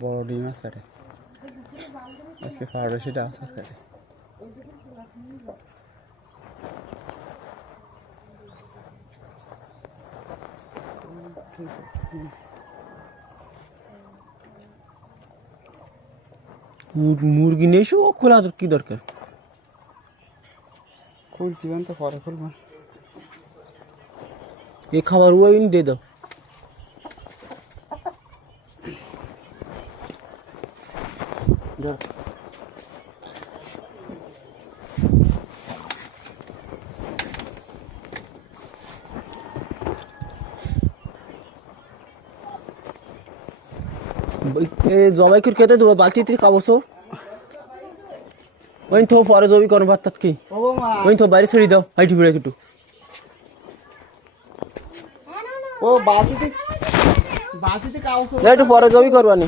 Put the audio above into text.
বড় ডিম মাছ কাটে আজকে খাওয়াটা সেটা আসার কাটে মুরগি নেই সো খোলা কি দরকার খুলছি তো পরে খুলবো এই খাবার ওই দিয়ে দাও জবাই করে খেতে দেবো বালতিতে কাবছো ওই তো পরে জবি করো ভাত কি ওই তো বাইরে ছেড়ে দাও হাইটি বেড়ে একটু ও বাতিতে কাগজ একটু পরে জবি করবানি